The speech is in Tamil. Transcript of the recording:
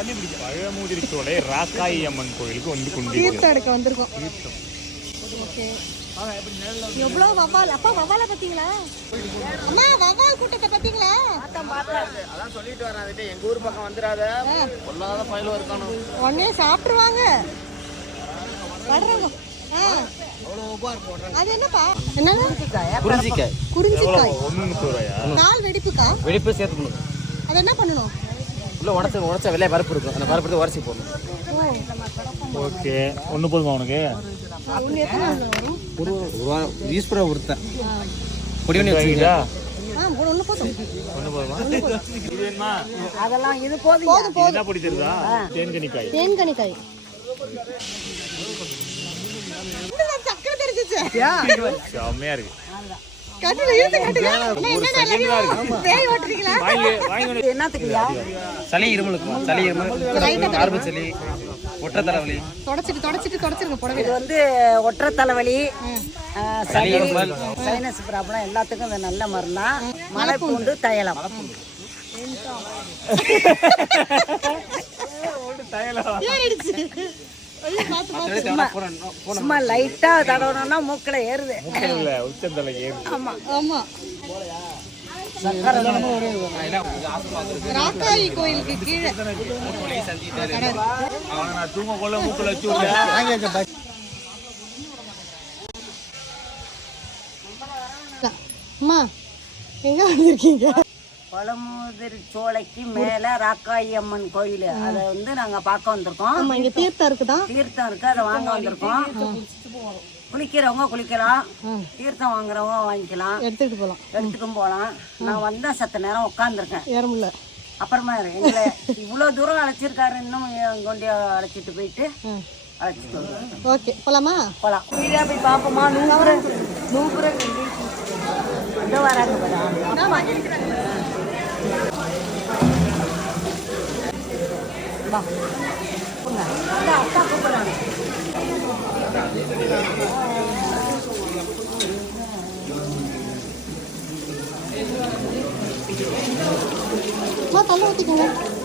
பழமுதிரி சோலை ராக்காயி அம்மன் கோயிலுக்கு வந்து கொண்டு தீர்த்தம் எடுக்க வந்திருக்கோம். ஓகே. எவ்வளோ வவ்வால்? அப்பா வவ்வால பார்த்தீங்களா? அம்மா வவ்வால் கூட்டத்தை பார்த்தீங்களா? அதான் சொல்லிட்டு அதுட்டு எங்க ஊர் பக்கம் வந்துடாத. பொல்லாத பயலும் இருக்கணும் உடனே சாப்பிட்டுருவாங்க. வர்றாங்க அது என்னப்பா? என்னங்க? குறிஞ்சிக்காய் குறிஞ்சிக்காய் கால் வெடிப்புக்கா? வெடிப்பு சேர்த்துக்கணும். அது என்ன பண்ணணும்? உள்ள உடச்ச உடச்ச வெள்ளைய பருப்பு இருக்கும். அந்த பருப்பு எடுத்து உடச்சி போடணும். ஓகே. ஒன்று போதுமா உனக்கு? ஒரு யூஸ் பண்ண கொடுத்தேன் பொடி பண்ணி அதெல்லாம் இது போதும். போதும் தேன்கனிக்காய். தேன்கனிக்காய். தெரிஞ்சிச்சு செம்மையா இருக்கு. சளி இருமலுக்கு சளி இருமல். கார்பு சளி ஒற்றை தலைவலி. தொடச்சிட்டு தொடச்சிட்டு தொடச்சிருங்க புடவை இது வந்து ஒற்றை தலைவலி சளி இருமல். சைனஸ் ப்ராப்ளம் எல்லாத்துக்கும் இது நல்ல மருந்தா. மலை பூண்டு தையலம் சும்மா லைட்டா தடவணும்னா மூக்கில் ஏறுது. இல்ல உச்சந்தலை ஏறு ஆமா. ஆமா. ராக்காயி கோயிலுக்கு கீழே. தூங்க கொள்ள மூக்கில் வச்சு விட்டேன். அம்மா எங்க வந்திருக்கீங்க? பழமுதிர் சோலைக்கு மேல ராக்காயி அம்மன் கோயில் அதை வந்து நாங்க பார்க்க வந்திருக்கோம் ஆமா இங்க தீர்த்தம் இருக்குதா தீர்த்தம் இருக்கு அதை வாங்க வந்திருக்கோம் குளிக்கிறவங்க குளிக்கலாம் தீர்த்தம் வாங்குறவங்க வாங்கிக்கலாம் எடுத்துக்கிட்டு போலாம் எடுத்துக்கும் போகலாம் நான் வந்தேன் சத்த நேரம் உட்காந்துருக்கேன் ஏற முடியல அப்புறமா இரு, எங்களை இவ்வளோ தூரம் அழைச்சிருக்காரு இன்னும் கொண்டு அழைச்சிட்டு போயிட்டு அழைச்சிட்டு ஓகே போலாமா போகலாம் வீடாக போய் பார்ப்போமா நூறு நூறு 吧，不的嗯好的嗯好的嗯好的嗯好的